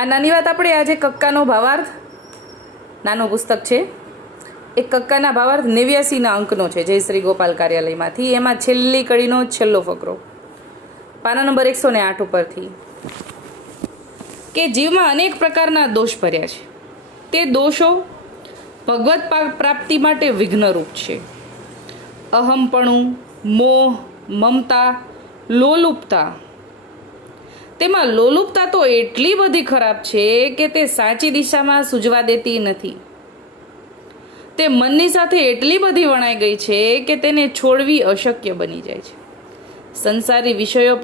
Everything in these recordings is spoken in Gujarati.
આ નાની વાત આપણે આજે કક્કાનો ભાવાર્થ નાનું પુસ્તક છે. એક કક્કાના ભાવાર્થ 89ના અંકનો છે જય શ્રી ગોપાલ કાર્યાલયમાંથી. એમાં છેલ્લી કડીનો છેલ્લો ફકરો પાના નંબર 108 ઉપરથી કે જીવમાં અનેક પ્રકારના દોષ ભર્યા છે. તે દોષો ભગવત પ્રાપ્તિ માટે વિઘ્નરૂપ છે. અહમપણું, મોહ, મમતા, લોલુપતા. તેમાં લોલુપતા તો એટલી બધી ખરાબ છે કે તે સાચી દિશામાં સૂઝવા દેતી નથી. તે મનની સાથે એટલી બધી વણાઈ ગઈ છે કે તેને છોડવી અશક્ય બની જાય છે. સંસારી વિષયો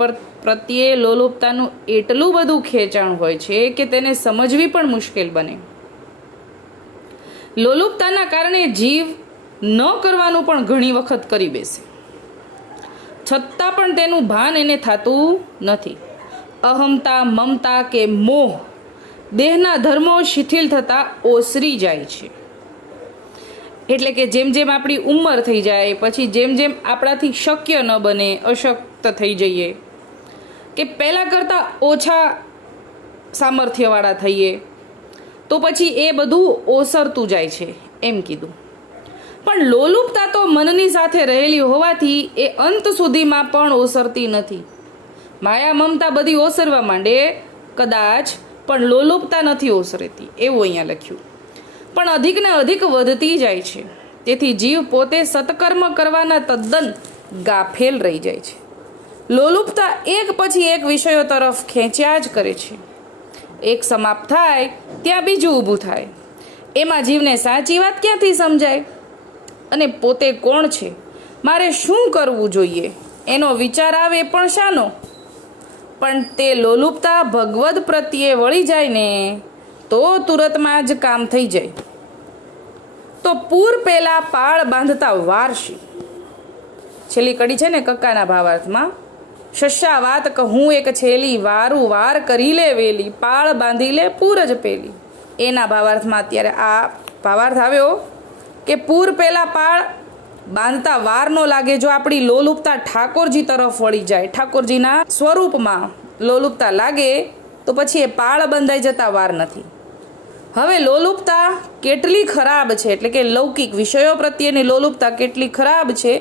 પ્રત્યે લોલુપતાનું એટલું બધું ખેંચાણ હોય છે કે તેને સમજવી પણ મુશ્કેલ બને. લોલુપતાના કારણે જીવ ન કરવાનું પણ ઘણી વખત કરી બેસે, છતાં પણ તેનું ભાન એને થતું નથી. અહમતા, મમતા કે મોહ દેહના ધર્મો શિથિલ થતા ઓસરી જાય છે. એટલે કે જેમ જેમ આપણી ઉંમર થઈ જાય, પછી જેમ જેમ આપણાથી શક્ય ન બને, અશક્ત થઈ જઈએ, કે પહેલાં કરતાં ઓછા સામર્થ્યવાળા થઈએ, તો પછી એ બધું ઓસરતું જાય છે એમ કીધું. પણ લોલુપતા તો મનની સાથે રહેલી હોવાથી એ અંત સુધીમાં પણ ઓસરતી નથી. માયા મમતા બધી ઓસરવા માંડે કદાચ, પણ લોલુપતા નથી ઓસરતી એવું અહીંયા લખ્યું. પણ અધિકને અધિક વધતી જાય છે. તેથી જીવ પોતે સત્કર્મ કરવાના તદ્દન ગાફેલ રહી જાય છે. લોલુપતા એક પછી એક વિષયો તરફ ખેંચ્યા જ કરે છે. એક સમાપ્ત થાય ત્યાં બીજું ઊભું થાય. એમાં જીવને સાચી વાત ક્યાંથી સમજાય અને પોતે કોણ છે, મારે શું કરવું જોઈએ એનો વિચાર આવે પણ શાનો? પણ તે લોલુપતા ભગવદ પ્રત્યે વળી જાય ને તો તુરતમાં જ કામ થઈ જાય. તો પૂર પહેલા પાળ બાંધતા વારશી. છેલ્લી કડી છે ને કક્કાના ભાવાર્થમાં, શસ્યા વાત કહું એક છેલી, વારું વાર કરી લે વેલી, પાળ બાંધી લે પૂર જ પેલી. એના ભાવાર્થમાં અત્યારે આ ભાવાર્થ આવ્યો કે પૂર પહેલા પાળ બાંધતા વાર ન લાગે. જો આપણી લોલુપતા ઠાકોરજી તરફ વળી જાય, ઠાકોરજીના સ્વરૂપમાં લોલુપતા લાગે, તો પછી એ પાળ બંધાઈ જતા વાર નથી. હવે લોલુપતા કેટલી ખરાબ છે, એટલે કે લૌકિક વિષયો પ્રત્યેની લોલુપતા કેટલી ખરાબ છે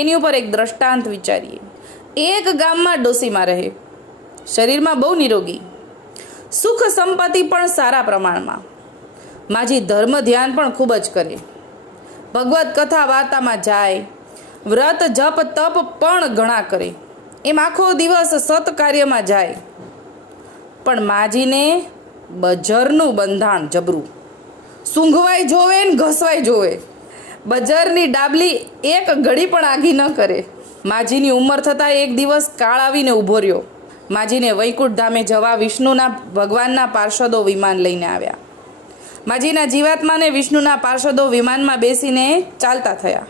એની ઉપર એક દ્રષ્ટાંત વિચારીએ. એક ગામમાં ડોસીમાં રહે, શરીરમાં બહુ નિરોગી, સુખ સંપત્તિ પણ સારા પ્રમાણમાં, માજી ધર્મ ધ્યાન પણ ખૂબ જ કરે, ભગવત કથા વાર્તામાં જાય, વ્રત જપ તપ પણ ઘણા કરે, એમ આખો દિવસ સત કાર્યમાં જાય. પણ માજીને બજરનું બંધાણ જબરું, સૂંઘવાય જોવે ને ઘસવાય જોવે. બજરની ડાબલી એક ઘડી પણ આગી ન કરે. માજીની ઉંમર થતાં એક દિવસ કાળ આવીને ઊભો રહ્યો. માજીને વૈકુંઠ ધામે જવા વિષ્ણુના ભગવાનના પાર્ષદો વિમાન લઈને આવ્યા. માજીના જીવાત્માને વિષ્ણુના પાર્ષદો વિમાનમાં બેસીને ચાલતા થયા.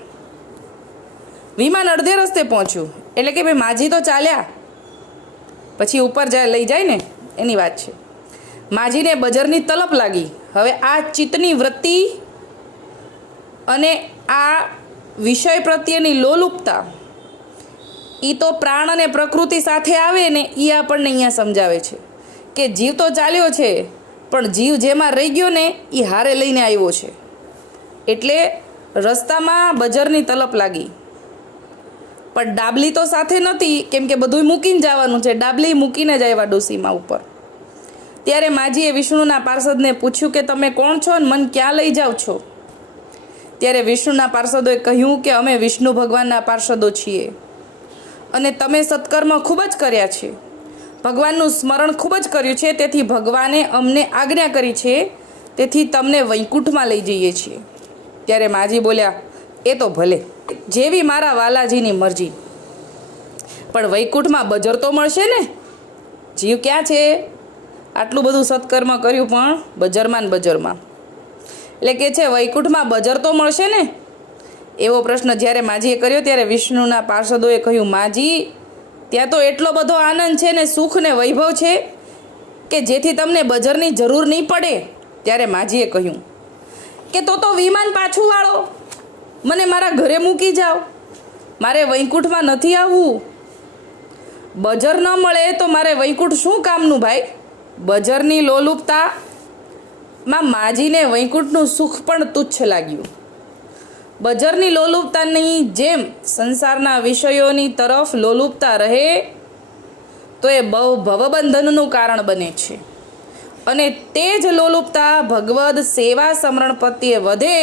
વિમાન અડધે રસ્તે પહોંચ્યું, એટલે કે ભાઈ માજી તો ચાલ્યા, પછી ઉપર લઈ જાય ને એની વાત છે. માજીને બજરની તલપ લાગી. હવે આ ચિત્તની વૃત્તિ અને આ વિષય પ્રત્યેની લોલુપતા એ તો પ્રાણ અને પ્રકૃતિ સાથે આવે ને એ આપણને અહીંયા સમજાવે છે કે જીવ તો ચાલ્યો છે, પણ જીવ જેમાં રહી ગયો ને એ હારે લઈને આવ્યો છે. એટલે રસ્તામાં બજરની તલપ લાગી, પણ ડાબલી તો સાથે નથી, કેમ કે બધું મૂકીને જવાનું છે. ડાબલી મૂકીને જ આવ્યા ડોસીમાં ઉપર. ત્યારે માજીએ વિષ્ણુના પાર્ષદને પૂછ્યું કે તમે કોણ છો ને મન ક્યાં લઈ જાઓ છો? ત્યારે વિષ્ણુના પાર્ષદોએ કહ્યું કે અમે વિષ્ણુ ભગવાનના પાર્ષદો છીએ અને તમે સત્કર્મ ખૂબ જ કર્યા છે, ભગવાનનું સ્મરણ ખૂબ જ કર્યું છે, તેથી ભગવાને અમને આજ્ઞા કરી છે, તેથી તમને વૈકુંઠમાં લઈ જઈએ છીએ. ત્યારે માજી બોલ્યા, એ તો ભલે, જેવી મારા વાલાજીની મરજી, પણ વૈકુંઠમાં બજર તો મળશે ને? જીવ ક્યાં છે? આટલું બધું સત્કર્મ કર્યું પણ બજરમાં ને બજરમાં. એટલે કે છે વૈકુંઠમાં બજર તો મળશે ને? એવો પ્રશ્ન જ્યારે માજીએ કર્યો ત્યારે વિષ્ણુના પાર્ષદોએ કહ્યું, માજી ત્યાં તો એટલો બધો આનંદ છે ને સુખ ને વૈભવ છે કે જેથી તમને બજરની જરૂર નહીં પડે. ત્યારે માજીએ કહ્યું કે તો વિમાન પાછું વાળો, મને મારા ઘરે મૂકી જાઓ, મારે વૈકુંઠમાં નથી આવવું. બજર ન મળે તો મારે વૈકુંઠ શું કામનું ભાઈ? બજરની લોલુપતામાં માજીને વૈકુંઠનું સુખ પણ તુચ્છ લાગ્યું. બજરની લોલુપતાની જેમ સંસારના વિષયોની તરફ લોલુપતા રહે તો એ ભવબંધનનું કારણ બને છે અને તે જ લોલુપતા ભગવદ સેવા સમરણ પ્રત્યે વધે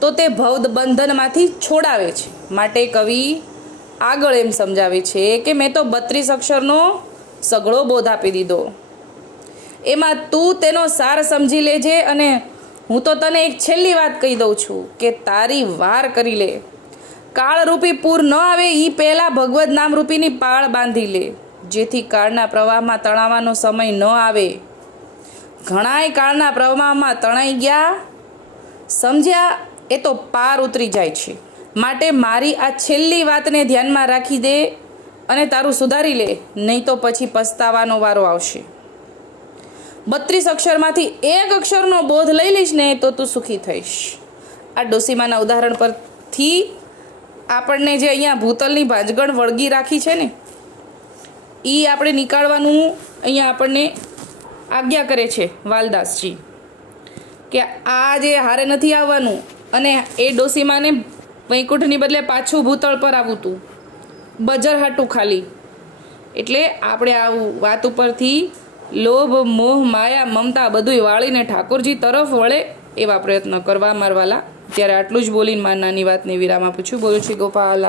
તો તે ભવબંધનમાંથી છોડાવે છે. માટે કવિ આગળ એમ સમજાવે છે કે મેં તો 32 અક્ષરનો સઘળો બોધ આપી દીધો, એમાં તું તેનો સાર સમજી લેજે અને હું તો તને એક છેલ્લી વાત કહી દઉં છું કે તારી વાર કરી લે. કાળરૂપી પૂર ન આવે એ પહેલાં ભગવદ નામરૂપીની પાળ બાંધી લે, જેથી કાળના પ્રવાહમાં તણાવાનો સમય ન આવે. ઘણાય કાળના પ્રવાહમાં તણાઈ ગયા, સમજ્યા એ તો પાર ઉતરી જાય છે. માટે મારી આ છેલ્લી વાતને ધ્યાનમાં રાખી દે અને તારું સુધારી લે, નહીં તો પછી પસ્તાવાનો વારો આવશે. 32 અક્ષરમાંથી એક અક્ષરનો બોધ લઈ લઈશ ને તો તું સુખી થઈશ. આ ડોસીમાના ઉદાહરણ પરથી આપણને જે અહીંયા ભૂતલની ભાંજગણ વળગી રાખી છે ને એ આપણે નીકાળવાનું અહીંયા આપણને આજ્ઞા કરે છે વાલદાસજી કે આ જે હારે નથી આવવાનું. અને એ ડોસીમાને વૈકુંઠની બદલે પાછું ભૂતળ પર આવવું હતું, બજર હાટું ખાલી. એટલે આપણે આ વાત ઉપરથી લોભ, મોહ, માયા, મમતા બધુંય વાળીને ઠાકોરજી તરફ વળે એવા પ્રયત્ન કરવા મારવાલા. ત્યારે આટલું જ બોલીને મારી નાની વાતને વિરામ આપું છું. બોલું છું ગોપાલ.